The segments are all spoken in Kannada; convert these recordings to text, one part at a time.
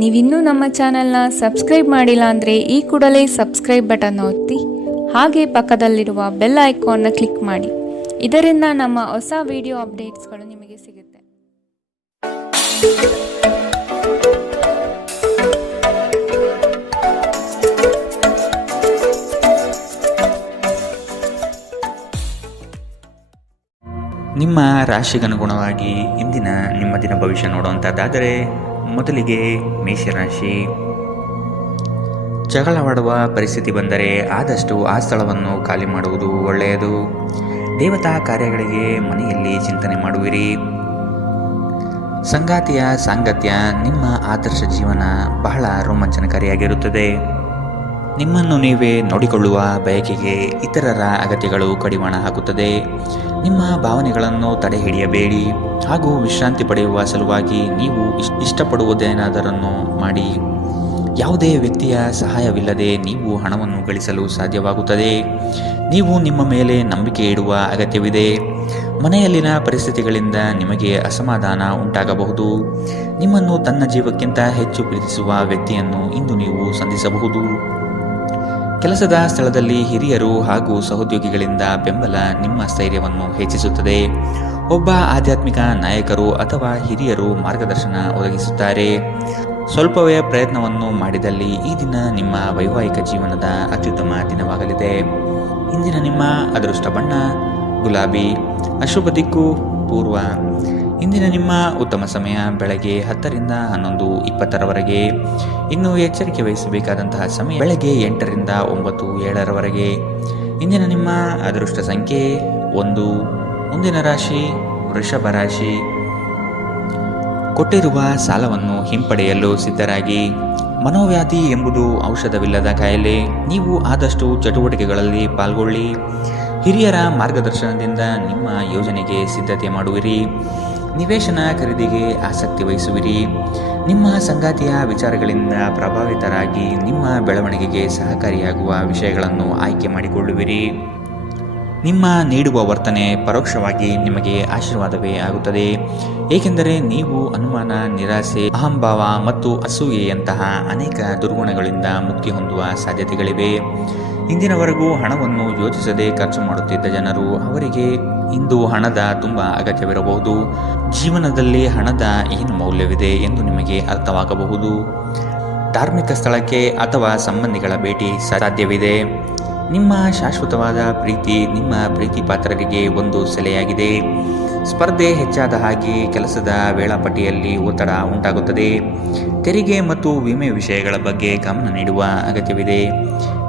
ನೀವಿನ್ನೂ ನಮ್ಮ ಚಾನೆಲ್ನ ಸಬ್ಸ್ಕ್ರೈಬ್ ಮಾಡಿಲ್ಲ ಅಂದರೆ ಈ ಕೂಡಲೇ ಸಬ್ಸ್ಕ್ರೈಬ್ ಬಟನ್ ಒತ್ತಿ ಹಾಗೆ ಪಕ್ಕದಲ್ಲಿರುವ ಬೆಲ್ ಐಕಾನ್ನ ಕ್ಲಿಕ್ ಮಾಡಿ. ಇದರಿಂದ ನಮ್ಮ ಹೊಸ ವಿಡಿಯೋ ಅಪ್ಡೇಟ್ಸ್ಗಳು ನಿಮಗೆ ಸಿಗುತ್ತೆ. ನಿಮ್ಮ ರಾಶಿಗನುಗುಣವಾಗಿ ಇಂದಿನ ನಿಮ್ಮ ದಿನ ಭವಿಷ್ಯ ನೋಡುವಂಥದ್ದಾದರೆ ಮೊದಲಿಗೆ ಮೇಷರಾಶಿ. ಜಗಳವಾಡುವ ಪರಿಸ್ಥಿತಿ ಬಂದರೆ ಆದಷ್ಟು ಆ ಸ್ಥಳವನ್ನು ಖಾಲಿ ಮಾಡುವುದು ಒಳ್ಳೆಯದು. ದೇವತಾ ಕಾರ್ಯಗಳಿಗೆ ಮನೆಯಲ್ಲಿ ಚಿಂತನೆ ಮಾಡುವಿರಿ. ಸಂಗಾತಿಯ ಸಾಂಗತ್ಯ ನಿಮ್ಮ ಆದರ್ಶ ಜೀವನ ಬಹಳ ರೋಮಾಂಚನಕಾರಿಯಾಗಿರುತ್ತದೆ. ನಿಮ್ಮನ್ನು ನೀವೇ ನೋಡಿಕೊಳ್ಳುವ ಬಯಕೆಗೆ ಇತರರ ಅಗತ್ಯಗಳು ಕಡಿವಾಣ ಹಾಕುತ್ತದೆ. ನಿಮ್ಮ ಭಾವನೆಗಳನ್ನು ತಡೆ ಹಿಡಿಯಬೇಡಿ ಹಾಗೂ ವಿಶ್ರಾಂತಿ ಪಡೆಯುವ ಸಲುವಾಗಿ ನೀವು ಇಷ್ಟಪಡುವುದೇನಾದರನ್ನು ಮಾಡಿ. ಯಾವುದೇ ವ್ಯಕ್ತಿಯ ಸಹಾಯವಿಲ್ಲದೆ ನೀವು ಹಣವನ್ನು ಗಳಿಸಲು ಸಾಧ್ಯವಾಗುತ್ತದೆ. ನೀವು ನಿಮ್ಮ ಮೇಲೆ ನಂಬಿಕೆ ಇಡುವ ಅಗತ್ಯವಿದೆ. ಮನೆಯಲ್ಲಿನ ಪರಿಸ್ಥಿತಿಗಳಿಂದ ನಿಮಗೆ ಅಸಮಾಧಾನ ಉಂಟಾಗಬಹುದು. ನಿಮ್ಮನ್ನು ತನ್ನ ಜೀವಕ್ಕಿಂತ ಹೆಚ್ಚು ಪ್ರೀತಿಸುವ ವ್ಯಕ್ತಿಯನ್ನು ಇಂದು ನೀವು ಸಂಧಿಸಬಹುದು. ಕೆಲಸದ ಸ್ಥಳದಲ್ಲಿ ಹಿರಿಯರು ಹಾಗೂ ಸಹೋದ್ಯೋಗಿಗಳಿಂದ ಬೆಂಬಲ ನಿಮ್ಮ ಸ್ಥೈರ್ಯವನ್ನು ಹೆಚ್ಚಿಸುತ್ತದೆ. ಒಬ್ಬ ಆಧ್ಯಾತ್ಮಿಕ ನಾಯಕರು ಅಥವಾ ಹಿರಿಯರು ಮಾರ್ಗದರ್ಶನ ಒದಗಿಸುತ್ತಾರೆ. ಸ್ವಲ್ಪವೇ ಪ್ರಯತ್ನವನ್ನು ಮಾಡಿದಲ್ಲಿ ಈ ದಿನ ನಿಮ್ಮ ವೈವಾಹಿಕ ಜೀವನದ ಅತ್ಯುತ್ತಮ ದಿನವಾಗಲಿದೆ. ಇಂದಿನ ನಿಮ್ಮ ಅದೃಷ್ಟ ಬಣ್ಣ ಗುಲಾಬಿ. ಅಶುಭ ದಿಕ್ಕು ಪೂರ್ವ. ಇಂದಿನ ನಿಮ್ಮ ಉತ್ತಮ ಸಮಯ ಬೆಳಗ್ಗೆ 10 ರಿಂದ 11:20ರವರೆಗೆ. ಇನ್ನು ಎಚ್ಚರಿಕೆ ವಹಿಸಬೇಕಾದಂತಹ ಸಮಯ ಬೆಳಗ್ಗೆ 8 ರಿಂದ 9, 7ರವರೆಗೆ. ಇಂದಿನ ನಿಮ್ಮ ಅದೃಷ್ಟ ಸಂಖ್ಯೆ 1. ಮುಂದಿನ ರಾಶಿ ವೃಷಭ ರಾಶಿ. ಕೊಟ್ಟಿರುವ ಸಾಲವನ್ನು ಹಿಂಪಡೆಯಲು ಸಿದ್ಧರಾಗಿ. ಮನೋವ್ಯಾಧಿ ಎಂಬುದು ಔಷಧವಿಲ್ಲದ ಕಾಯಿಲೆ. ನೀವು ಆದಷ್ಟು ಚಟುವಟಿಕೆಗಳಲ್ಲಿ ಪಾಲ್ಗೊಳ್ಳಿ. ಹಿರಿಯರ ಮಾರ್ಗದರ್ಶನದಿಂದ ನಿಮ್ಮ ಯೋಜನೆಗೆ ಸಿದ್ಧತೆ ಮಾಡುವಿರಿ. ನಿವೇಶನ ಖರೀದಿಗೆ ಆಸಕ್ತಿ ವಹಿಸುವಿರಿ. ನಿಮ್ಮ ಸಂಗಾತಿಯ ವಿಚಾರಗಳಿಂದ ಪ್ರಭಾವಿತರಾಗಿ ನಿಮ್ಮ ಬೆಳವಣಿಗೆಗೆ ಸಹಕಾರಿಯಾಗುವ ವಿಷಯಗಳನ್ನು ಆಯ್ಕೆ ಮಾಡಿಕೊಳ್ಳುವಿರಿ. ನಿಮ್ಮ ನೀಡುವ ವರ್ತನೆ ಪರೋಕ್ಷವಾಗಿ ನಿಮಗೆ ಆಶೀರ್ವಾದವೇ ಆಗುತ್ತದೆ. ಏಕೆಂದರೆ ನೀವು ಅನುಮಾನ, ನಿರಾಸೆ, ಅಹಂಭಾವ ಮತ್ತು ಅಸೂಯೆಯಂತಹ ಅನೇಕ ದುರ್ಗುಣಗಳಿಂದ ಮುಕ್ತಿ ಹೊಂದುವ ಸಾಧ್ಯತೆಗಳಿವೆ. ಇಂದಿನವರೆಗೂ ಹಣವನ್ನು ಯೋಚಿಸದೆ ಖರ್ಚು ಮಾಡುತ್ತಿದ್ದ ಜನರು ಅವರಿಗೆ ಇಂದು ಹಣದ ತುಂಬ ಅಗತ್ಯವಿರಬಹುದು. ಜೀವನದಲ್ಲಿ ಹಣದ ಏನು ಮೌಲ್ಯವಿದೆ ಎಂದು ನಿಮಗೆ ಅರ್ಥವಾಗಬಹುದು. ಧಾರ್ಮಿಕ ಸ್ಥಳಕ್ಕೆ ಅಥವಾ ಸಂಬಂಧಿಗಳ ಭೇಟಿ ಸಾಧ್ಯವಿದೆ. ನಿಮ್ಮ ಶಾಶ್ವತವಾದ ಪ್ರೀತಿ ನಿಮ್ಮ ಪ್ರೀತಿ ಪಾತ್ರರಿಗೆ ಒಂದು ಸೆಲೆಯಾಗಿದೆ. ಸ್ಪರ್ಧೆ ಹೆಚ್ಚಾದ ಹಾಗೆ ಕೆಲಸದ ವೇಳಾಪಟ್ಟಿಯಲ್ಲಿ ಒತ್ತಡ ಉಂಟಾಗುತ್ತದೆ. ತೆರಿಗೆ ಮತ್ತು ವಿಮೆ ವಿಷಯಗಳ ಬಗ್ಗೆ ಗಮನ ನೀಡುವ ಅಗತ್ಯವಿದೆ.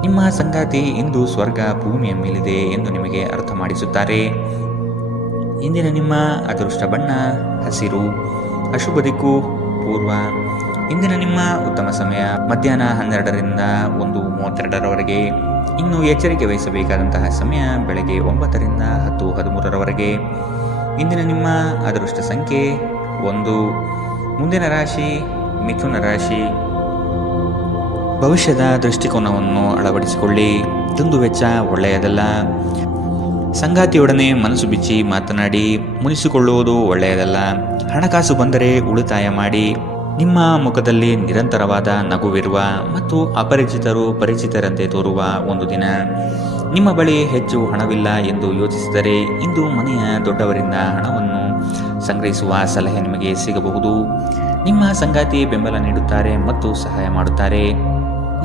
ನಿಮ್ಮ ಸಂಗಾತಿ ಇಂದು ಸ್ವರ್ಗ ಭೂಮಿಯ ಮೇಲಿದೆ ಎಂದು ನಿಮಗೆ ಅರ್ಥ ಮಾಡಿಸುತ್ತಾರೆ. ಇಂದಿನ ನಿಮ್ಮ ಅದೃಷ್ಟ ಬಣ್ಣ ಹಸಿರು. ಅಶುಭ ದಿಕ್ಕು ಪೂರ್ವ. ಇಂದಿನ ನಿಮ್ಮ ಉತ್ತಮ ಸಮಯ ಮಧ್ಯಾಹ್ನ 12 ರಿಂದ 1:32ರವರೆಗೆ. ಇನ್ನು ಎಚ್ಚರಿಕೆ ವಹಿಸಬೇಕಾದಂತಹ ಸಮಯ ಬೆಳಗ್ಗೆ 9 ರಿಂದ 10:13ರವರೆಗೆ. ಇಂದಿನ ನಿಮ್ಮ ಅದೃಷ್ಟ ಸಂಖ್ಯೆ 1. ಮುಂದಿನ ರಾಶಿ ಮಿಥುನ ರಾಶಿ. ಭವಿಷ್ಯದ ದೃಷ್ಟಿಕೋನವನ್ನು ಅಳವಡಿಸಿಕೊಳ್ಳಿ. ದುಂದುವೆಚ್ಚ ಒಳ್ಳೆಯದಲ್ಲ. ಸಂಗಾತಿಯೊಡನೆ ಮನಸ್ಸು ಬಿಚ್ಚಿ ಮಾತನಾಡಿ. ಮುನಿಸಿಕೊಳ್ಳುವುದು ಒಳ್ಳೆಯದಲ್ಲ. ಹಣಕಾಸು ಬಂದರೆ ಉಳಿತಾಯ ಮಾಡಿ. ನಿಮ್ಮ ಮುಖದಲ್ಲಿ ನಿರಂತರವಾದ ನಗುವಿರುವ ಮತ್ತು ಅಪರಿಚಿತರು ಪರಿಚಿತರಂತೆ ತೋರುವ ಒಂದು ದಿನ. ನಿಮ್ಮ ಬಳಿ ಹೆಚ್ಚು ಹಣವಿಲ್ಲ ಎಂದು ಯೋಚಿಸಿದರೆ ಇಂದು ಮನೆಯ ದೊಡ್ಡವರಿಂದ ಹಣವನ್ನು ಸಂಗ್ರಹಿಸುವ ಸಲಹೆ ನಿಮಗೆ ಸಿಗಬಹುದು. ನಿಮ್ಮ ಸಂಗಾತಿ ಬೆಂಬಲ ನೀಡುತ್ತಾರೆ ಮತ್ತು ಸಹಾಯ ಮಾಡುತ್ತಾರೆ.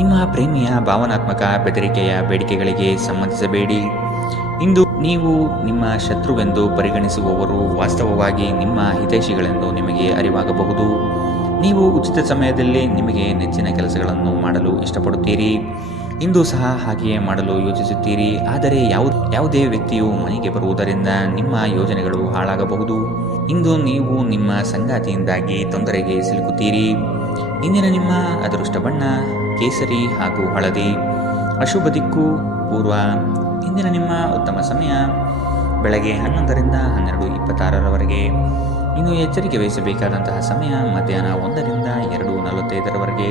ನಿಮ್ಮ ಪ್ರೇಮಿಯ ಭಾವನಾತ್ಮಕ ಬೆದರಿಕೆಯ ಬೇಡಿಕೆಗಳಿಗೆ ಸಂಬಂಧಿಸಬೇಡಿ. ಇಂದು ನೀವು ನಿಮ್ಮ ಶತ್ರುವೆಂದು ಪರಿಗಣಿಸುವವರು ವಾಸ್ತವವಾಗಿ ನಿಮ್ಮ ಹಿತೈಷಿಗಳೆಂದು ನಿಮಗೆ ಅರಿವಾಗಬಹುದು. ನೀವು ಉಚಿತ ಸಮಯದಲ್ಲಿ ನಿಮಗೆ ನೆಚ್ಚಿನ ಕೆಲಸಗಳನ್ನು ಮಾಡಲು ಇಷ್ಟಪಡುತ್ತೀರಿ. ಇಂದು ಸಹ ಹಾಗೆಯೇ ಮಾಡಲು ಯೋಚಿಸುತ್ತೀರಿ. ಆದರೆ ಯಾವುದೇ ವ್ಯಕ್ತಿಯು ಮನೆಗೆ ಬರುವುದರಿಂದ ನಿಮ್ಮ ಯೋಜನೆಗಳು ಹಾಳಾಗಬಹುದು. ಇಂದು ನೀವು ನಿಮ್ಮ ಸಂಗಾತಿಯಿಂದಾಗಿ ತೊಂದರೆಗೆ ಸಿಲುಕುತ್ತೀರಿ. ಇಂದಿನ ನಿಮ್ಮ ಅದೃಷ್ಟ ಬಣ್ಣ ಕೇಸರಿ ಹಾಗೂ ಹಳದಿ. ಅಶುಭ ದಿಕ್ಕು ಪೂರ್ವ. ಇಂದಿನ ನಿಮ್ಮ ಉತ್ತಮ ಸಮಯ ಬೆಳಗ್ಗೆ 11 ರಿಂದ 12:26ರವರೆಗೆ. ಇನ್ನು ಎಚ್ಚರಿಕೆ ವಹಿಸಬೇಕಾದಂತಹ ಸಮಯ ಮಧ್ಯಾಹ್ನ 1 ರಿಂದ 2:45ರವರೆಗೆ.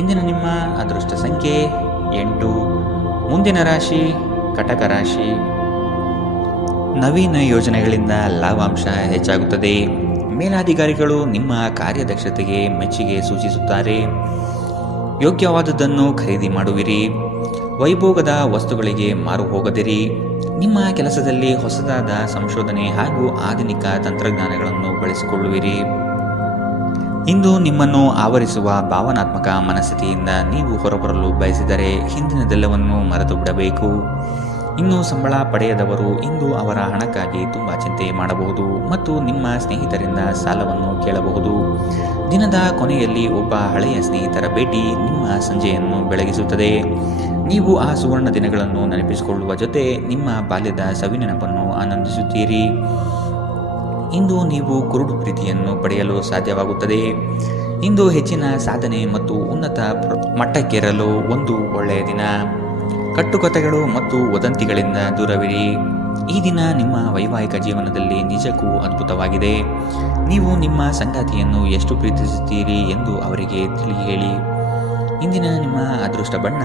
ಇಂದಿನ ನಿಮ್ಮ ಅದೃಷ್ಟ ಸಂಖ್ಯೆ 8. ಮುಂದಿನ ರಾಶಿ ಕಟಕ ರಾಶಿ. ನವೀನ ಯೋಜನೆಗಳಿಂದ ಲಾಭಾಂಶ ಹೆಚ್ಚಾಗುತ್ತದೆ. ಮೇಲಾಧಿಕಾರಿಗಳು ನಿಮ್ಮ ಕಾರ್ಯದಕ್ಷತೆಗೆ ಮೆಚ್ಚುಗೆ ಸೂಚಿಸುತ್ತಾರೆ. ಯೋಗ್ಯವಾದದ್ದನ್ನು ಖರೀದಿ ಮಾಡುವಿರಿ. ವೈಭೋಗದ ವಸ್ತುಗಳಿಗೆ ಮಾರು ಹೋಗದಿರಿ. ನಿಮ್ಮ ಕೆಲಸದಲ್ಲಿ ಹೊಸದಾದ ಸಂಶೋಧನೆ ಹಾಗೂ ಆಧುನಿಕ ತಂತ್ರಜ್ಞಾನಗಳನ್ನು ಬಳಸಿಕೊಳ್ಳುವಿರಿ. ಇಂದು ನಿಮ್ಮನ್ನು ಆವರಿಸುವ ಭಾವನಾತ್ಮಕ ಮನಸ್ಥಿತಿಯಿಂದ ನೀವು ಹೊರಬರಲು ಬಯಸಿದರೆ ಹಿಂದಿನದೆಲ್ಲವನ್ನು ಮರೆತು ಬಿಡಬೇಕು. ಇನ್ನು ಸಂಬಳ ಪಡೆಯದವರು ಇಂದು ಅವರ ಹಣಕ್ಕಾಗಿ ತುಂಬ ಚಿಂತೆ ಮಾಡಬಹುದು ಮತ್ತು ನಿಮ್ಮ ಸ್ನೇಹಿತರಿಂದ ಸಾಲವನ್ನು ಕೇಳಬಹುದು. ದಿನದ ಕೊನೆಯಲ್ಲಿ ಒಬ್ಬ ಹಳೆಯ ಸ್ನೇಹಿತರ ಭೇಟಿ ನಿಮ್ಮ ಸಂಜೆಯನ್ನು ಬೆಳಗಿಸುತ್ತದೆ. ನೀವು ಆ ಸುವರ್ಣ ದಿನಗಳನ್ನು ನೆನಪಿಸಿಕೊಳ್ಳುವ ಜೊತೆ ನಿಮ್ಮ ಬಾಲ್ಯದ ಸವಿನೆನಪನ್ನು ಆನಂದಿಸುತ್ತೀರಿ. ಇಂದು ನೀವು ಕುರುಡು ಪ್ರೀತಿಯನ್ನು ಪಡೆಯಲು ಸಾಧ್ಯವಾಗುತ್ತದೆ. ಇಂದು ಹೆಚ್ಚಿನ ಸಾಧನೆ ಮತ್ತು ಉನ್ನತ ಮಟ್ಟಕ್ಕೇರಲು ಒಂದು ಒಳ್ಳೆಯ ದಿನ. ಕಟ್ಟುಕತೆಗಳು ಮತ್ತು ವದಂತಿಗಳಿಂದ ದೂರವಿರಿ. ಈ ದಿನ ನಿಮ್ಮ ವೈವಾಹಿಕ ಜೀವನದಲ್ಲಿ ನಿಜಕ್ಕೂ ಅದ್ಭುತವಾಗಿದೆ. ನೀವು ನಿಮ್ಮ ಸಂಗಾತಿಯನ್ನು ಎಷ್ಟು ಪ್ರೀತಿಸುತ್ತೀರಿ ಎಂದು ಅವರಿಗೆ ತಿಳಿ ಹೇಳಿ. ಇಂದಿನ ನಿಮ್ಮ ಅದೃಷ್ಟ ಬಣ್ಣ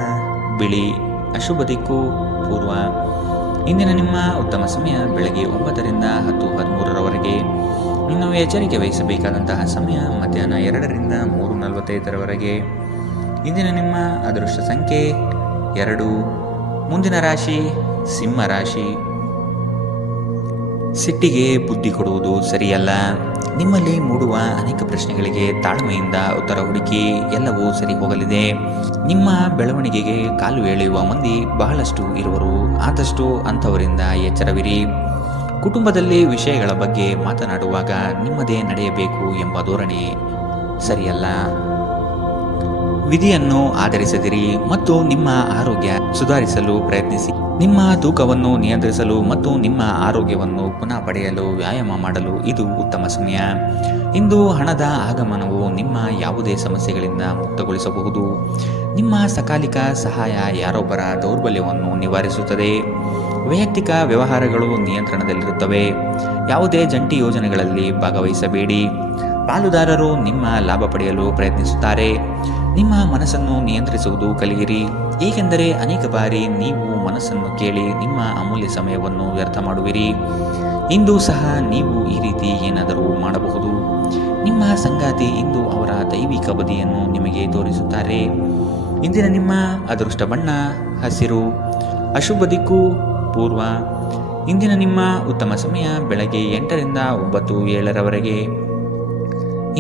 ಬಿಳಿ. ಅಶುಭ ದಿಕ್ಕು ಪೂರ್ವ. ಇಂದಿನ ನಿಮ್ಮ ಉತ್ತಮ ಸಮಯ ಬೆಳಗ್ಗೆ 9 ರಿಂದ 10:13 ಇನ್ನು ಎಚ್ಚರಿಕೆ ವಹಿಸಬೇಕಾದಂತಹ ಸಮಯ ಮಧ್ಯಾಹ್ನ 2 ರಿಂದ 3:45 ಇಂದಿನ ನಿಮ್ಮ ಅದೃಷ್ಟ ಸಂಖ್ಯೆ 2. ಮುಂದಿನ ರಾಶಿ ಸಿಂಹ ರಾಶಿ. ಸಿಟ್ಟಿಗೆ ಬುದ್ಧಿ ಕೊಡುವುದು ಸರಿಯಲ್ಲ. ನಿಮ್ಮಲ್ಲಿ ಮೂಡುವ ಅನೇಕ ಪ್ರಶ್ನೆಗಳಿಗೆ ತಾಳ್ಮೆಯಿಂದ ಉತ್ತರ ಹುಡುಕಿ. ಎಲ್ಲವೂ ಸರಿ ಹೋಗಲಿದೆ. ನಿಮ್ಮ ಬೆಳವಣಿಗೆಗೆ ಕಾಲು ಎಳೆಯುವ ಮಂದಿ ಬಹಳಷ್ಟು ಇರುವರು. ಆದಷ್ಟು ಅಂಥವರಿಂದ ಎಚ್ಚರವಿರಿ. ಕುಟುಂಬದಲ್ಲಿ ವಿಷಯಗಳ ಬಗ್ಗೆ ಮಾತನಾಡುವಾಗ ನಿಮ್ಮದೇ ನಡೆಯಬೇಕು ಎಂಬ ಧೋರಣೆ ಸರಿಯಲ್ಲ. ವಿಧಿಯನ್ನು ಆಧರಿಸದಿರಿ ಮತ್ತು ನಿಮ್ಮ ಆರೋಗ್ಯ ಸುಧಾರಿಸಲು ಪ್ರಯತ್ನಿಸಿ. ನಿಮ್ಮ ತೂಕವನ್ನು ನಿಯಂತ್ರಿಸಲು ಮತ್ತು ನಿಮ್ಮ ಆರೋಗ್ಯವನ್ನು ಪುನಃ ಪಡೆಯಲು ವ್ಯಾಯಾಮ ಮಾಡಲು ಇದು ಉತ್ತಮ ಸಮಯ. ಇಂದು ಹಣದ ಆಗಮನವು ನಿಮ್ಮ ಯಾವುದೇ ಸಮಸ್ಯೆಗಳಿಂದ ಮುಕ್ತಗೊಳಿಸಬಹುದು. ನಿಮ್ಮ ಸಕಾಲಿಕ ಸಹಾಯ ಯಾರೊಬ್ಬರ ದೌರ್ಬಲ್ಯವನ್ನು ನಿವಾರಿಸುತ್ತದೆ. ವೈಯಕ್ತಿಕ ವ್ಯವಹಾರಗಳು ನಿಯಂತ್ರಣದಲ್ಲಿರುತ್ತವೆ. ಯಾವುದೇ ಜಂಟಿ ಯೋಜನೆಗಳಲ್ಲಿ ಭಾಗವಹಿಸಬೇಡಿ. ಪಾಲುದಾರರು ನಿಮ್ಮ ಲಾಭ ಪಡೆಯಲು ಪ್ರಯತ್ನಿಸುತ್ತಾರೆ. ನಿಮ್ಮ ಮನಸ್ಸನ್ನು ನಿಯಂತ್ರಿಸುವುದು ಕಲಿಯಿರಿ, ಏಕೆಂದರೆ ಅನೇಕ ಬಾರಿ ನೀವು ಮನಸ್ಸನ್ನು ಕೇಳಿ ನಿಮ್ಮ ಅಮೂಲ್ಯ ಸಮಯವನ್ನು ವ್ಯರ್ಥ ಮಾಡುವಿರಿ. ಇಂದು ಸಹ ನೀವು ಈ ರೀತಿ ಏನಾದರೂ ಮಾಡಬಹುದು. ನಿಮ್ಮ ಸಂಗಾತಿ ಇಂದು ಅವರ ದೈವಿಕ ಬದಿಯನ್ನು ನಿಮಗೆ ತೋರಿಸುತ್ತಾರೆ. ಇಂದಿನ ನಿಮ್ಮ ಅದೃಷ್ಟ ಬಣ್ಣ ಹಸಿರು. ಅಶುಭ ದಿಕ್ಕು ಪೂರ್ವ. ಇಂದಿನ ನಿಮ್ಮ ಉತ್ತಮ ಸಮಯ ಬೆಳಗ್ಗೆ 8 ರಿಂದ 9:07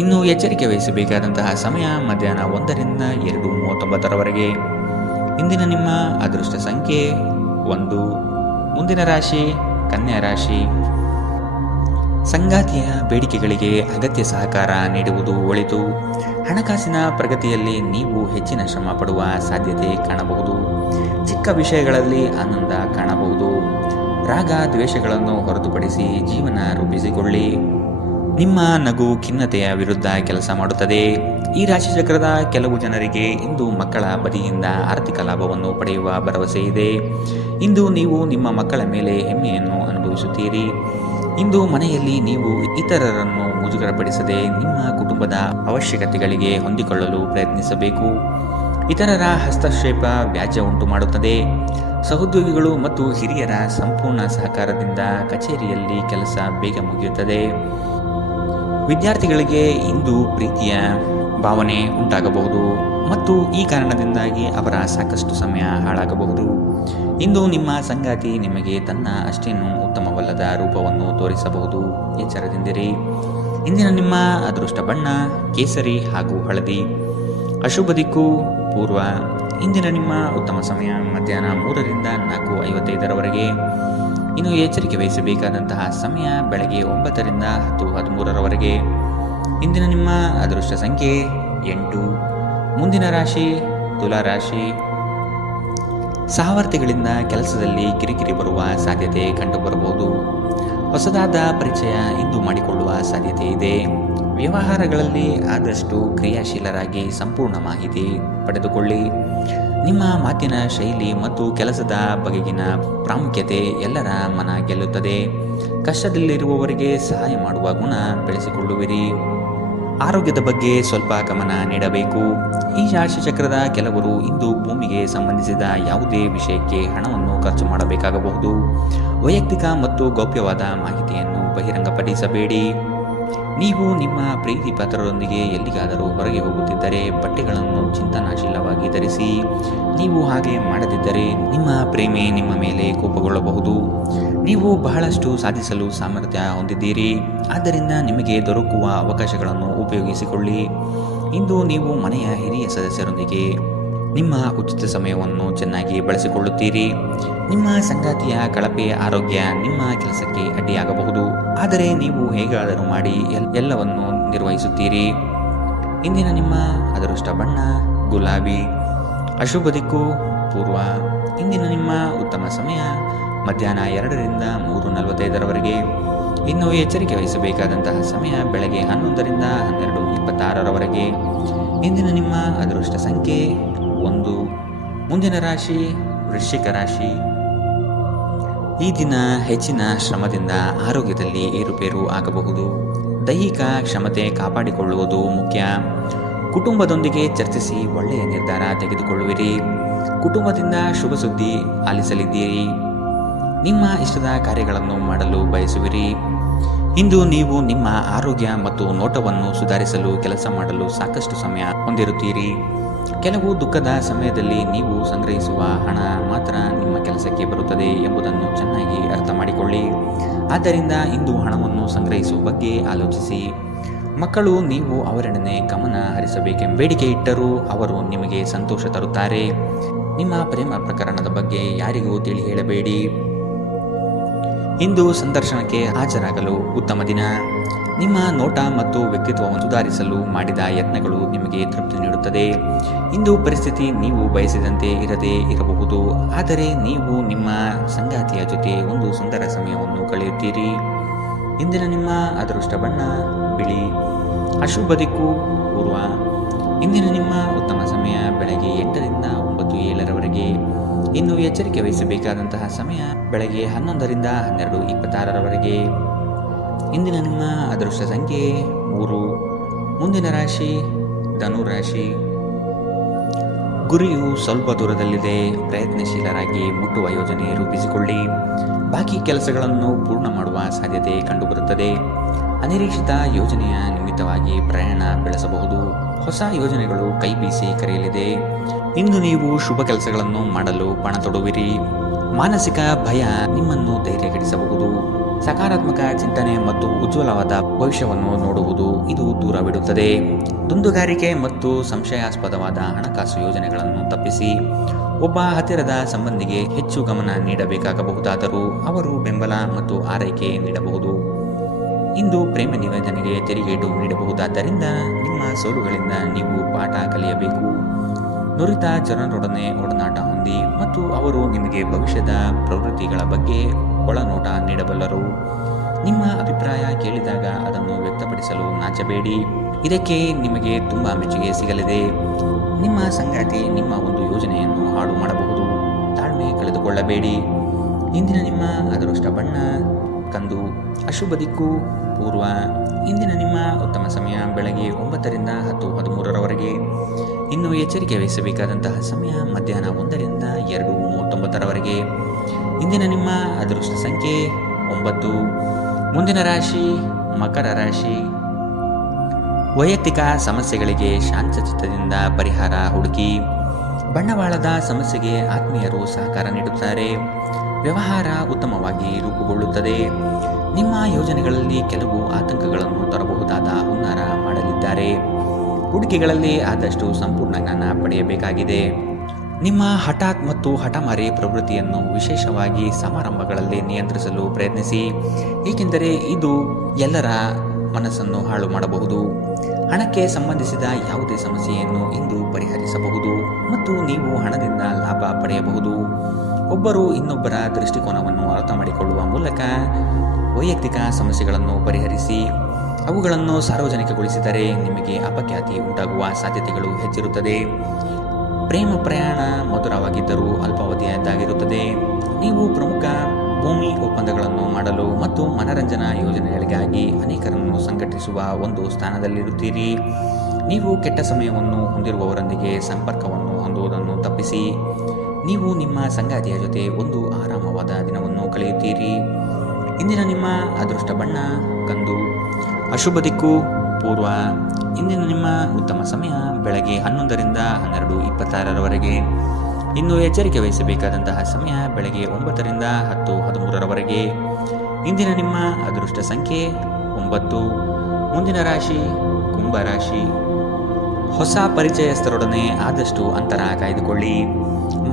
ಇನ್ನು ಎಚ್ಚರಿಕೆ ವಹಿಸಬೇಕಾದಂತಹ ಸಮಯ ಮಧ್ಯಾಹ್ನ 1 ರಿಂದ 2:39 ಇಂದಿನ ನಿಮ್ಮ ಅದೃಷ್ಟ ಸಂಖ್ಯೆ 1. ಮುಂದಿನ ರಾಶಿ ಕನ್ಯಾ ರಾಶಿ. ಸಂಗಾತಿಯ ಬೇಡಿಕೆಗಳಿಗೆ ಅಗತ್ಯ ಸಹಕಾರ ನೀಡುವುದು ಒಳಿತು. ಹಣಕಾಸಿನ ಪ್ರಗತಿಯಲ್ಲಿ ನೀವು ಹೆಚ್ಚಿನ ಶ್ರಮ ಪಡುವ ಸಾಧ್ಯತೆ ಕಾಣಬಹುದು. ಚಿಕ್ಕ ವಿಷಯಗಳಲ್ಲಿ ಆನಂದ ಕಾಣಬಹುದು. ರಾಗ ದ್ವೇಷಗಳನ್ನು ಹೊರತುಪಡಿಸಿ ಜೀವನ ರೂಪಿಸಿಕೊಳ್ಳಿ. ನಿಮ್ಮ ನಗು ಖಿನ್ನತೆಯ ವಿರುದ್ಧ ಕೆಲಸ ಮಾಡುತ್ತದೆ. ಈ ರಾಶಿಚಕ್ರದ ಕೆಲವು ಜನರಿಗೆ ಇಂದು ಮಕ್ಕಳ ಬದಿಯಿಂದ ಆರ್ಥಿಕ ಲಾಭವನ್ನು ಪಡೆಯುವ ಭರವಸೆ ಇದೆ. ಇಂದು ನೀವು ನಿಮ್ಮ ಮಕ್ಕಳ ಮೇಲೆ ಹೆಮ್ಮೆಯನ್ನು ಅನುಭವಿಸುತ್ತೀರಿ. ಇಂದು ಮನೆಯಲ್ಲಿ ನೀವು ಇತರರನ್ನು ಮುಜುಗರಪಡಿಸದೆ ನಿಮ್ಮ ಕುಟುಂಬದ ಅವಶ್ಯಕತೆಗಳಿಗೆ ಹೊಂದಿಕೊಳ್ಳಲು ಪ್ರಯತ್ನಿಸಬೇಕು. ಇತರರ ಹಸ್ತಕ್ಷೇಪ ವ್ಯಾಜ್ಯ ಉಂಟು ಮಾಡುತ್ತದೆ. ಸಹೋದ್ಯೋಗಿಗಳು ಮತ್ತು ಹಿರಿಯರ ಸಂಪೂರ್ಣ ಸಹಕಾರದಿಂದ ಕಚೇರಿಯಲ್ಲಿ ಕೆಲಸ ಬೇಗ ಮುಗಿಯುತ್ತದೆ. ವಿದ್ಯಾರ್ಥಿಗಳಿಗೆ ಇಂದು ಪ್ರೀತಿಯ ಭಾವನೆ ಉಂಟಾಗಬಹುದು ಮತ್ತು ಈ ಕಾರಣದಿಂದಾಗಿ ಅವರ ಸಾಕಷ್ಟು ಸಮಯ ಹಾಳಾಗಬಹುದು. ಇಂದು ನಿಮ್ಮ ಸಂಗಾತಿ ನಿಮಗೆ ತನ್ನ ಅಷ್ಟೇನೂ ಉತ್ತಮವಲ್ಲದ ರೂಪವನ್ನು ತೋರಿಸಬಹುದು. ಎಚ್ಚರದಿಂದಿರಿ. ಇಂದಿನ ನಿಮ್ಮ ಅದೃಷ್ಟ ಬಣ್ಣ ಕೇಸರಿ ಹಾಗೂ ಹಳದಿ. ಅಶುಭ ದಿಕ್ಕು ಪೂರ್ವ. ಇಂದಿನ ನಿಮ್ಮ ಉತ್ತಮ ಸಮಯ ಮಧ್ಯಾಹ್ನ 3 ರಿಂದ 4:55 ಇನ್ನು ಎಚ್ಚರಿಕೆ ವಹಿಸಬೇಕಾದಂತಹ ಸಮಯ ಬೆಳಗ್ಗೆ 9 ರಿಂದ 10:13 ಇಂದಿನ ನಿಮ್ಮ ಅದೃಷ್ಟ ಸಂಖ್ಯೆ 8. ಮುಂದಿನ ರಾಶಿ ತುಲಾ ರಾಶಿ. ಸಹವರ್ತಿಗಳಿಂದ ಕೆಲಸದಲ್ಲಿ ಕಿರಿಕಿರಿ ಬರುವ ಸಾಧ್ಯತೆ ಕಂಡುಬರಬಹುದು. ಹೊಸದಾದ ಪರಿಚಯ ಇಂದು ಮಾಡಿಕೊಳ್ಳುವ ಸಾಧ್ಯತೆ ಇದೆ. ವ್ಯವಹಾರಗಳಲ್ಲಿ ಆದಷ್ಟು ಕ್ರಿಯಾಶೀಲರಾಗಿ ಸಂಪೂರ್ಣ ಮಾಹಿತಿ ಪಡೆದುಕೊಳ್ಳಿ. ನಿಮ್ಮ ಮಾತಿನ ಶೈಲಿ ಮತ್ತು ಕೆಲಸದ ಬಗೆಗಿನ ಪ್ರಾಮುಖ್ಯತೆ ಎಲ್ಲರ ಮನ ಗೆಲ್ಲುತ್ತದೆ. ಕಷ್ಟದಲ್ಲಿರುವವರಿಗೆ ಸಹಾಯ ಮಾಡುವ ಗುಣ ಬೆಳೆಸಿಕೊಳ್ಳುವಿರಿ. ಆರೋಗ್ಯದ ಬಗ್ಗೆ ಸ್ವಲ್ಪ ಗಮನ ನೀಡಬೇಕು. ಈ ರಾಶಿಚಕ್ರದ ಕೆಲವರು ಇಂದು ಭೂಮಿಗೆ ಸಂಬಂಧಿಸಿದ ಯಾವುದೇ ವಿಷಯಕ್ಕೆ ಹಣವನ್ನು ಖರ್ಚು ಮಾಡಬೇಕಾಗಬಹುದು. ವೈಯಕ್ತಿಕ ಮತ್ತು ಗೌಪ್ಯವಾದ ಮಾಹಿತಿಯನ್ನು ಬಹಿರಂಗಪಡಿಸಬೇಡಿ. ನೀವು ನಿಮ್ಮ ಪ್ರೀತಿ ಪಾತ್ರರೊಂದಿಗೆ ಎಲ್ಲಿಗಾದರೂ ಹೊರಗೆ ಹೋಗುತ್ತಿದ್ದರೆ ಬಟ್ಟೆಗಳನ್ನು ಚಿಂತನಾಶೀಲವಾಗಿ ಧರಿಸಿ. ನೀವು ಹಾಗೆ ಮಾಡದಿದ್ದರೆ ನಿಮ್ಮ ಪ್ರೇಮಿ ನಿಮ್ಮ ಮೇಲೆ ಕೋಪಗೊಳ್ಳಬಹುದು. ನೀವು ಬಹಳಷ್ಟು ಸಾಧಿಸಲು ಸಾಮರ್ಥ್ಯ ಹೊಂದಿದ್ದೀರಿ, ಆದ್ದರಿಂದ ನಿಮಗೆ ದೊರಕುವ ಅವಕಾಶಗಳನ್ನು ಉಪಯೋಗಿಸಿಕೊಳ್ಳಿ. ಇಂದು ನೀವು ಮನೆಯ ಹಿರಿಯ ಸದಸ್ಯರೊಂದಿಗೆ ನಿಮ್ಮ ಉಚಿತ ಸಮಯವನ್ನು ಚೆನ್ನಾಗಿ ಬಳಸಿಕೊಳ್ಳುತ್ತೀರಿ. ನಿಮ್ಮ ಸಂಗಾತಿಯ ಕಳಪೆ ಆರೋಗ್ಯ ನಿಮ್ಮ ಕೆಲಸಕ್ಕೆ ಅಡ್ಡಿಯಾಗಬಹುದು, ಆದರೆ ನೀವು ಹೇಗಾದರೂ ಮಾಡಿ ಎಲ್ಲವನ್ನು ನಿರ್ವಹಿಸುತ್ತೀರಿ. ಇಂದಿನ ನಿಮ್ಮ ಅದೃಷ್ಟ ಬಣ್ಣ ಗುಲಾಬಿ. ಅಶುಭ ದಿಕ್ಕು ಪೂರ್ವ. ಇಂದಿನ ನಿಮ್ಮ ಉತ್ತಮ ಸಮಯ ಮಧ್ಯಾಹ್ನ 2ರಿಂದ 3:45ರವರೆಗೆ. ಇನ್ನು ಎಚ್ಚರಿಕೆ ವಹಿಸಬೇಕಾದಂತಹ ಸಮಯ ಬೆಳಗ್ಗೆ 11ರಿಂದ 12:26ರವರೆಗೆ. ಇಂದಿನ ನಿಮ್ಮ ಅದೃಷ್ಟ ಸಂಖ್ಯೆ 1. ಮುಂದಿನ ರಾಶಿ ವೃಶ್ಚಿಕ ರಾಶಿ. ಈ ದಿನ ಹೆಚ್ಚಿನ ಶ್ರಮದಿಂದ ಆರೋಗ್ಯದಲ್ಲಿ ಏರುಪೇರು ಆಗಬಹುದು. ದೈಹಿಕ ಕ್ಷಮತೆ ಕಾಪಾಡಿಕೊಳ್ಳುವುದು ಮುಖ್ಯ. ಕುಟುಂಬದೊಂದಿಗೆ ಚರ್ಚಿಸಿ ಒಳ್ಳೆಯ ನಿರ್ಧಾರ ತೆಗೆದುಕೊಳ್ಳುವಿರಿ. ಕುಟುಂಬದಿಂದ ಶುಭ ಸುದ್ದಿ ಆಲಿಸಲಿದ್ದೀರಿ. ನಿಮ್ಮ ಇಷ್ಟದ ಕಾರ್ಯಗಳನ್ನು ಮಾಡಲು ಬಯಸುವಿರಿ. ಇಂದು ನೀವು ನಿಮ್ಮ ಆರೋಗ್ಯ ಮತ್ತು ನೋಟವನ್ನು ಸುಧಾರಿಸಲು ಕೆಲಸ ಮಾಡಲು ಸಾಕಷ್ಟು ಸಮಯ ಹೊಂದಿರುತ್ತೀರಿ. ಕೆಲವು ದುಃಖದ ಸಮಯದಲ್ಲಿ ನೀವು ಸಂಗ್ರಹಿಸುವ ಹಣ ಮಾತ್ರ ನಿಮ್ಮ ಕೆಲಸಕ್ಕೆ ಬರುತ್ತದೆ ಎಂಬುದನ್ನು ಚೆನ್ನಾಗಿ ಅರ್ಥ ಮಾಡಿಕೊಳ್ಳಿ. ಆದ್ದರಿಂದ ಇಂದು ಹಣವನ್ನು ಸಂಗ್ರಹಿಸುವ ಬಗ್ಗೆ ಆಲೋಚಿಸಿ. ಮಕ್ಕಳು ನೀವು ಅವರೆಡನೆ ಗಮನ ಹರಿಸಬೇಕೆಂಬ ಬೇಡಿಕೆ ಇಟ್ಟರೂ ಅವರು ನಿಮಗೆ ಸಂತೋಷ ತರುತ್ತಾರೆ. ನಿಮ್ಮ ಪ್ರೇಮ ಪ್ರಕರಣದ ಬಗ್ಗೆ ಯಾರಿಗೂ ತಿಳಿ ಹೇಳಬೇಡಿ. ಇಂದು ಸಂದರ್ಶನಕ್ಕೆ ಹಾಜರಾಗಲು ಉತ್ತಮ ದಿನ. ನಿಮ್ಮ ನೋಟ ಮತ್ತು ವ್ಯಕ್ತಿತ್ವವನ್ನು ಸುಧಾರಿಸಲು ಮಾಡಿದ ಯತ್ನಗಳು ನಿಮಗೆ ತೃಪ್ತಿ ನೀಡುತ್ತದೆ. ಇಂದು ಪರಿಸ್ಥಿತಿ ನೀವು ಬಯಸಿದಂತೆ ಇರದೇ ಇರಬಹುದು, ಆದರೆ ನೀವು ನಿಮ್ಮ ಸಂಗಾತಿಯ ಜೊತೆ ಒಂದು ಸುಂದರ ಸಮಯವನ್ನು ಕಳೆಯುತ್ತೀರಿ. ಇಂದಿನ ನಿಮ್ಮ ಅದೃಷ್ಟ ಬಣ್ಣ ಬಿಳಿ. ಅಶುಭ ದಿಕ್ಕು ಪೂರ್ವ. ಇಂದಿನ ನಿಮ್ಮ ಉತ್ತಮ ಸಮಯ ಬೆಳಗ್ಗೆ 8ರಿಂದ 9:07ರವರೆಗೆ. ಇನ್ನು ಎಚ್ಚರಿಕೆ ವಹಿಸಬೇಕಾದಂತಹ ಸಮಯ ಬೆಳಗ್ಗೆ 11ರಿಂದ 12:26ರವರೆಗೆ. ಇಂದಿನ ನಿಮ್ಮ ಅದೃಷ್ಟ ಸಂಖ್ಯೆ 3. ಮುಂದಿನ ರಾಶಿ ಧನು ರಾಶಿ. ಗುರಿಯು ಸ್ವಲ್ಪ ದೂರದಲ್ಲಿದೆ. ಪ್ರಯತ್ನಶೀಲರಾಗಿ ಮುಟ್ಟುವ ಯೋಜನೆ ರೂಪಿಸಿಕೊಳ್ಳಿ. ಬಾಕಿ ಕೆಲಸಗಳನ್ನು ಪೂರ್ಣ ಮಾಡುವ ಸಾಧ್ಯತೆ ಕಂಡುಬರುತ್ತದೆ. ಅನಿರೀಕ್ಷಿತ ಯೋಜನೆಯ ನಿಮಿತ್ತವಾಗಿ ಪ್ರಯಾಣ ಬೆಳೆಸಬಹುದು. ಹೊಸ ಯೋಜನೆಗಳು ಕೈ ಬೀಸಿ ಕರೆಯಲಿದೆ. ಇಂದು ನೀವು ಶುಭ ಕೆಲಸಗಳನ್ನು ಮಾಡಲು ಪಣ ತೊಡುವಿರಿ. ಮಾನಸಿಕ ಭಯ ನಿಮ್ಮನ್ನು ಧೈರ್ಯಗೆಡಿಸಬಹುದು. ಸಕಾರಾತ್ಮಕ ಚಿಂತನೆ ಮತ್ತು ಉಜ್ವಲವಾದ ಭವಿಷ್ಯವನ್ನು ನೋಡುವುದು ಇದು ದೂರವಿಡುತ್ತದೆ. ದುಂದುಗಾರಿಕೆ ಮತ್ತು ಸಂಶಯಾಸ್ಪದವಾದ ಹಣಕಾಸು ಯೋಜನೆಗಳನ್ನು ತಪ್ಪಿಸಿ. ಒಬ್ಬ ಹತ್ತಿರದ ಸಂಬಂಧಿಗೆ ಹೆಚ್ಚು ಗಮನ ನೀಡಬೇಕಾಗಬಹುದಾದರೂ ಅವರು ಬೆಂಬಲ ಮತ್ತು ಆರೈಕೆ ನೀಡಬಹುದು. ಇಂದು ಪ್ರೇಮ ನಿವೇದನೆಗೆ ತೆರಿಗೇಟು ನೀಡಬಹುದಾದ್ದರಿಂದ ನಿಮ್ಮ ಸೋಲುಗಳಿಂದ ನೀವು ಪಾಠ ಕಲಿಯಬೇಕು. ನುರಿತ ಜನರೊಡನೆ ಒಡನಾಟ ಹೊಂದಿ ಮತ್ತು ಅವರು ನಿಮಗೆ ಭವಿಷ್ಯದ ಪ್ರವೃತ್ತಿಗಳ ಬಗ್ಗೆ ಒಳನೋಟ ನೀಡಬಲ್ಲರು. ನಿಮ್ಮ ಅಭಿಪ್ರಾಯ ಕೇಳಿದಾಗ ಅದನ್ನು ವ್ಯಕ್ತಪಡಿಸಲು ನಾಚಬೇಡಿ. ಇದಕ್ಕೆ ನಿಮಗೆ ತುಂಬ ಮೆಚ್ಚುಗೆ ಸಿಗಲಿದೆ. ನಿಮ್ಮ ಸಂಗಾತಿ ನಿಮ್ಮ ಒಂದು ಯೋಜನೆಯನ್ನು ಹಾಳು ಮಾಡಬಹುದು. ತಾಳ್ಮೆ ಕಳೆದುಕೊಳ್ಳಬೇಡಿ. ಇಂದಿನ ನಿಮ್ಮ ಅದೃಷ್ಟ ಬಣ್ಣ ಕಂದು. ಅಶುಭ ದಿಕ್ಕು ಪೂರ್ವ. ಇಂದಿನ ನಿಮ್ಮ ಉತ್ತಮ ಸಮಯ ಬೆಳಗ್ಗೆ 9ರಿಂದ 10:13ರವರೆಗೆ. ಇನ್ನು ಎಚ್ಚರಿಕೆ ವಹಿಸಬೇಕಾದಂತಹ ಸಮಯ ಮಧ್ಯಾಹ್ನ 1ರಿಂದ 2:39ರವರೆಗೆ. ಇಂದಿನ ನಿಮ್ಮ ಅದೃಷ್ಟ ಸಂಖ್ಯೆ 9. ಮುಂದಿನ ರಾಶಿ ಮಕರ ರಾಶಿ. ವೈಯಕ್ತಿಕ ಸಮಸ್ಯೆಗಳಿಗೆ ಶಾಂತಚಿತ್ತದಿಂದ ಪರಿಹಾರ ಹುಡುಕಿ. ಬಂಡವಾಳದ ಸಮಸ್ಯೆಗೆ ಆತ್ಮೀಯರು ಸಹಕಾರ ನೀಡುತ್ತಾರೆ. ವ್ಯವಹಾರ ಉತ್ತಮವಾಗಿ ರೂಪುಗೊಳ್ಳುತ್ತದೆ. ನಿಮ್ಮ ಯೋಜನೆಗಳಲ್ಲಿ ಕೆಲವು ಆತಂಕಗಳನ್ನು ತರಬಹುದಾದ ಹುನ್ನಾರ ಮಾಡಲಿದ್ದಾರೆ. ಹೂಡಿಕೆಗಳಲ್ಲಿ ಆದಷ್ಟು ಸಂಪೂರ್ಣ ಜ್ಞಾನ ಪಡೆಯಬೇಕಾಗಿದೆ. ನಿಮ್ಮ ಹಠಾತ್ ಮತ್ತು ಹಠಮಾರಿ ಪ್ರವೃತ್ತಿಯನ್ನು ವಿಶೇಷವಾಗಿ ಸಮಾರಂಭಗಳಲ್ಲಿ ನಿಯಂತ್ರಿಸಲು ಪ್ರಯತ್ನಿಸಿ, ಏಕೆಂದರೆ ಇದು ಎಲ್ಲರ ಮನಸ್ಸನ್ನು ಹಾಳು ಮಾಡಬಹುದು. ಹಣಕ್ಕೆ ಸಂಬಂಧಿಸಿದ ಯಾವುದೇ ಸಮಸ್ಯೆಯನ್ನು ಇಂದು ಪರಿಹರಿಸಬಹುದು ಮತ್ತು ನೀವು ಹಣದಿಂದ ಲಾಭ ಪಡೆಯಬಹುದು. ಒಬ್ಬರು ಇನ್ನೊಬ್ಬರ ದೃಷ್ಟಿಕೋನವನ್ನು ಅರ್ಥ ಮಾಡಿಕೊಳ್ಳುವ ಮೂಲಕ ವೈಯಕ್ತಿಕ ಸಮಸ್ಯೆಗಳನ್ನು ಪರಿಹರಿಸಿ. ಅವುಗಳನ್ನು ಸಾರ್ವಜನಿಕಗೊಳಿಸಿದರೆ ನಿಮಗೆ ಅಪಖ್ಯಾತಿ ಉಂಟಾಗುವ ಸಾಧ್ಯತೆಗಳು ಹೆಚ್ಚಿರುತ್ತದೆ. ಪ್ರೇಮ ಪ್ರಯಾಣ ಮಧುರವಾಗಿದ್ದರೂ ಅಲ್ಪಾವಧಿಯದ್ದಾಗಿರುತ್ತದೆ. ನೀವು ಪ್ರಮುಖ ಭೂಮಿ ಒಪ್ಪಂದಗಳನ್ನು ಮಾಡಲು ಮತ್ತು ಮನರಂಜನಾ ಯೋಜನೆಗಳಿಗಾಗಿ ಅನೇಕರನ್ನು ಸಂಘಟಿಸುವ ಒಂದು ಸ್ಥಾನದಲ್ಲಿರುತ್ತೀರಿ. ನೀವು ಕೆಟ್ಟ ಸಮಯವನ್ನು ಹೊಂದಿರುವವರೊಂದಿಗೆ ಸಂಪರ್ಕವನ್ನು ಹೊಂದುವುದನ್ನು ತಪ್ಪಿಸಿ. ನೀವು ನಿಮ್ಮ ಸಂಗಾತಿಯ ಜೊತೆ ಒಂದು ಆರಾಮವಾದ ದಿನವನ್ನು ಕಳೆಯುತ್ತೀರಿ. ಇಂದಿನ ನಿಮ್ಮ ಅದೃಷ್ಟ ಬಣ್ಣ ಕಂದು. ಅಶುಭ ದಿಕ್ಕು ಪೂರ್ವ. ಇಂದಿನ ನಿಮ್ಮ ಉತ್ತಮ ಸಮಯ ಬೆಳಗ್ಗೆ 11ರಿಂದ 12:26ರವರೆಗೆ. ಇನ್ನು ಎಚ್ಚರಿಕೆ ವಹಿಸಬೇಕಾದಂತಹ ಸಮಯ ಬೆಳಗ್ಗೆ 9ರಿಂದ 10:13ರವರೆಗೆ. ಇಂದಿನ ನಿಮ್ಮ ಅದೃಷ್ಟ ಸಂಖ್ಯೆ 9. ಮುಂದಿನ ರಾಶಿ ಕುಂಭರಾಶಿ. ಹೊಸ ಪರಿಚಯಸ್ಥರೊಡನೆ ಆದಷ್ಟು ಅಂತರ ಕಾಯ್ದುಕೊಳ್ಳಿ.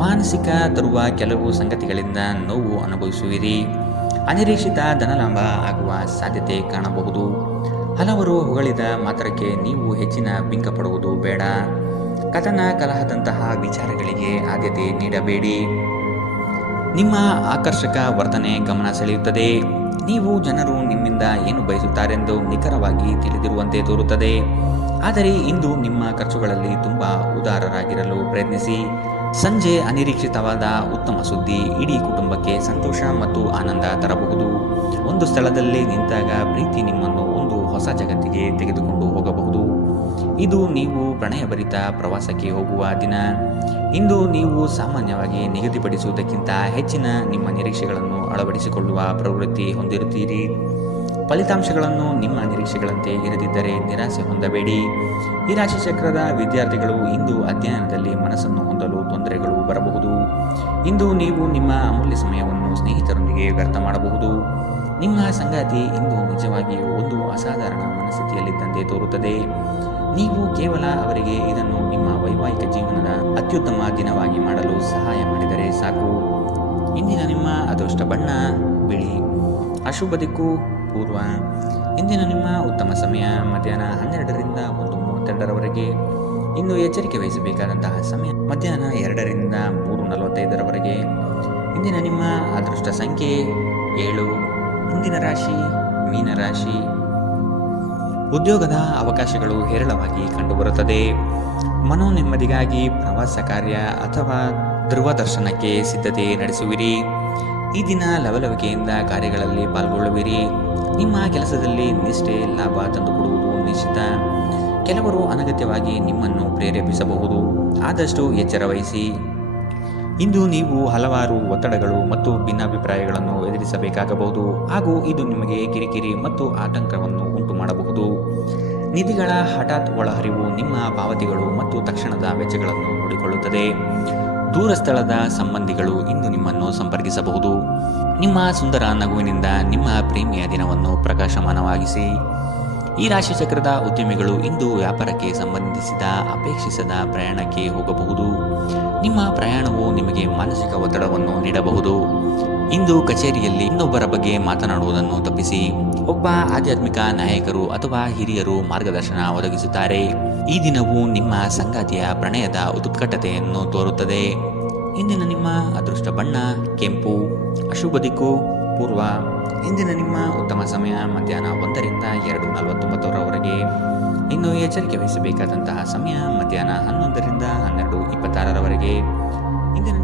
ಮಾನಸಿಕ ತರುವ ಕೆಲವು ಸಂಗತಿಗಳಿಂದ ನೋವು ಅನುಭವಿಸುವಿರಿ. ಅನಿರೀಕ್ಷಿತ ಧನಲಾಭ ಆಗುವ ಸಾಧ್ಯತೆ ಕಾಣಬಹುದು. ಹಲವರು ಹೊಗಳಿದ ಮಾತ್ರಕ್ಕೆ ನೀವು ಹೆಚ್ಚಿನ ಬಿಂಕ ಪಡುವುದು ಬೇಡ. ಕಥನ ಕಲಹದಂತಹ ವಿಚಾರಗಳಿಗೆ ಆದ್ಯತೆ ನೀಡಬೇಡಿ. ನಿಮ್ಮ ಆಕರ್ಷಕ ವರ್ತನೆ ಗಮನ ಸೆಳೆಯುತ್ತದೆ. ನೀವು ಜನರು ನಿಮ್ಮಿಂದ ಏನು ಬಯಸುತ್ತಾರೆಂದು ನಿಖರವಾಗಿ ತಿಳಿದಿರುವಂತೆ ತೋರುತ್ತದೆ. ಆದರೆ ಇಂದು ನಿಮ್ಮ ಖರ್ಚುಗಳಲ್ಲಿ ತುಂಬ ಉದಾರರಾಗಿರಲು ಪ್ರಯತ್ನಿಸಿ. ಸಂಜೆ ಅನಿರೀಕ್ಷಿತವಾದ ಉತ್ತಮ ಸುದ್ದಿ ಇಡೀ ಕುಟುಂಬಕ್ಕೆ ಸಂತೋಷ ಮತ್ತು ಆನಂದ ತರಬಹುದು. ಒಂದು ಸ್ಥಳದಲ್ಲಿ ನಿಂತಾಗ ಪ್ರೀತಿ ನಿಮ್ಮನ್ನು ಒಂದು ಹೊಸ ಜಗತ್ತಿಗೆ ತೆಗೆದುಕೊಂಡು ಹೋಗಬಹುದು. ಇದು ನೀವು ಪ್ರಣಯಭರಿತ ಪ್ರವಾಸಕ್ಕೆ ಹೋಗುವ ದಿನ. ಇಂದು ನೀವು ಸಾಮಾನ್ಯವಾಗಿ ನಿಗದಿಪಡಿಸುವುದಕ್ಕಿಂತ ಹೆಚ್ಚಿನ ನಿಮ್ಮ ನಿರೀಕ್ಷೆಗಳನ್ನು ಅಳವಡಿಸಿಕೊಳ್ಳುವ ಪ್ರವೃತ್ತಿ ಹೊಂದಿರುತ್ತೀರಿ. ಫಲಿತಾಂಶಗಳನ್ನು ನಿಮ್ಮ ನಿರೀಕ್ಷೆಗಳಂತೆ ಇರದಿದ್ದರೆ ನಿರಾಸೆ ಹೊಂದಬೇಡಿ. ಈ ರಾಶಿ ಚಕ್ರದ ವಿದ್ಯಾರ್ಥಿಗಳು ಇಂದು ಅಧ್ಯಯನದಲ್ಲಿ ಮನಸ್ಸನ್ನು ಹೊಂದಲು ತೊಂದರೆಗಳು ಬರಬಹುದು. ಇಂದು ನೀವು ನಿಮ್ಮ ಅಮೂಲ್ಯ ಸಮಯವನ್ನು ಸ್ನೇಹಿತರೊಂದಿಗೆ ವ್ಯರ್ಥ ಮಾಡಬಹುದು. ನಿಮ್ಮ ಸಂಗಾತಿ ಇಂದು ನಿಜವಾಗಿಯೂ ಒಂದು ಅಸಾಧಾರಣ ಮನಸ್ಥಿತಿಯಲ್ಲಿದ್ದಂತೆ ತೋರುತ್ತದೆ. ನೀವು ಕೇವಲ ಅವರಿಗೆ ಇದನ್ನು ನಿಮ್ಮ ವೈವಾಹಿಕ ಜೀವನದ ಅತ್ಯುತ್ತಮ ದಿನವಾಗಿ ಮಾಡಲು ಸಹಾಯ ಮಾಡಿದರೆ ಸಾಕು. ಇಂದಿನ ನಿಮ್ಮ ಅದೃಷ್ಟ ಬಣ್ಣ ಬಿಳಿ. ಅಶುಭ ದಿಕ್ಕು ಪೂರ್ವ. ಇಂದಿನ ನಿಮ್ಮ ಉತ್ತಮ ಸಮಯ ಮಧ್ಯಾಹ್ನ 12ರಿಂದ 1:32ರವರೆಗೆ. ಇನ್ನು ಎಚ್ಚರಿಕೆ ವಹಿಸಬೇಕಾದಂತಹ ಸಮಯ ಮಧ್ಯಾಹ್ನ 2ರಿಂದ 3:45ರವರೆಗೆ. ಇಂದಿನ ನಿಮ್ಮ ಅದೃಷ್ಟ ಸಂಖ್ಯೆ 7. ಮುಂದಿನ ರಾಶಿ ಮೀನರಾಶಿ. ಉದ್ಯೋಗದ ಅವಕಾಶಗಳು ಹೇರಳವಾಗಿ ಕಂಡುಬರುತ್ತದೆ. ಮನೋನೆಮ್ಮದಿಗಾಗಿ ಪ್ರವಾಸ ಕಾರ್ಯ ಅಥವಾ ಧ್ರುವ ದರ್ಶನಕ್ಕೆ ಸಿದ್ಧತೆ ನಡೆಸುವಿರಿ. ಈ ದಿನ ಲವಲವಿಕೆಯಿಂದ ಕಾರ್ಯಗಳಲ್ಲಿ ಪಾಲ್ಗೊಳ್ಳುವಿರಿ. ನಿಮ್ಮ ಕೆಲಸದಲ್ಲಿ ನಿಷ್ಠೆ ಲಾಭ ತಂದುಕೊಡುವುದು ನಿಶ್ಚಿತ. ಕೆಲವರು ಅನಗತ್ಯವಾಗಿ ನಿಮ್ಮನ್ನು ಪ್ರೇರೇಪಿಸಬಹುದು. ಆದಷ್ಟು ಎಚ್ಚರ ವಹಿಸಿ. ಇಂದು ನೀವು ಹಲವಾರು ಒತ್ತಡಗಳು ಮತ್ತು ಭಿನ್ನಾಭಿಪ್ರಾಯಗಳನ್ನು ಎದುರಿಸಬೇಕಾಗಬಹುದು ಹಾಗೂ ಇದು ನಿಮಗೆ ಕಿರಿಕಿರಿ ಮತ್ತು ಆತಂಕವನ್ನು ಉಂಟು ಮಾಡಬಹುದು. ನಿಧಿಗಳ ಹಠಾತ್ ಒಳಹರಿವು ನಿಮ್ಮ ಪಾವತಿಗಳು ಮತ್ತು ತಕ್ಷಣದ ವೆಚ್ಚಗಳನ್ನು ನೋಡಿಕೊಳ್ಳುತ್ತದೆ. ದೂರ ಸ್ಥಳದ ಸಂಬಂಧಿಗಳು ಇಂದು ನಿಮ್ಮನ್ನು ಸಂಪರ್ಕಿಸಬಹುದು. ನಿಮ್ಮ ಸುಂದರ ನಗುವಿನಿಂದ ನಿಮ್ಮ ಪ್ರೇಮಿಯ ದಿನವನ್ನು ಪ್ರಕಾಶಮಾನವಾಗಿಸಿ. ಈ ರಾಶಿ ಚಕ್ರದ ಉದ್ಯಮಿಗಳು ಇಂದು ವ್ಯಾಪಾರಕ್ಕೆ ಸಂಬಂಧಿಸಿದ ಅಪೇಕ್ಷಿಸದ ಪ್ರಯಾಣಕ್ಕೆ ಹೋಗಬಹುದು. ನಿಮ್ಮ ಪ್ರಯಾಣವು ನಿಮಗೆ ಮಾನಸಿಕ ಒತ್ತಡವನ್ನು ನೀಡಬಹುದು. ಇಂದು ಕಚೇರಿಯಲ್ಲಿ ಇನ್ನೊಬ್ಬರ ಬಗ್ಗೆ ಮಾತನಾಡುವುದನ್ನು ತಪ್ಪಿಸಿ. ಒಬ್ಬ ಆಧ್ಯಾತ್ಮಿಕ ನಾಯಕರು ಅಥವಾ ಹಿರಿಯರು ಮಾರ್ಗದರ್ಶನ ಒದಗಿಸುತ್ತಾರೆ. ಈ ದಿನವು ನಿಮ್ಮ ಸಂಗಾತಿಯ ಪ್ರಣಯದ ಉತ್ಕಟತೆಯನ್ನು ತೋರುತ್ತದೆ. ಇಂದಿನ ನಿಮ್ಮ ಅದೃಷ್ಟ ಬಣ್ಣ ಕೆಂಪು. ಅಶುಭ ದಿಕ್ಕು ಪೂರ್ವ. ಇಂದಿನ ನಿಮ್ಮ ಉತ್ತಮ ಸಮಯ ಮಧ್ಯಾಹ್ನ 1ರಿಂದ 2:49ರವರೆಗೆ. ಇನ್ನು ಎಚ್ಚರಿಕೆ ವಹಿಸಬೇಕಾದಂತಹ ಸಮಯ ಮಧ್ಯಾಹ್ನ 11ರಿಂದ 12:26ರವರೆಗೆ. ಇಂದಿನ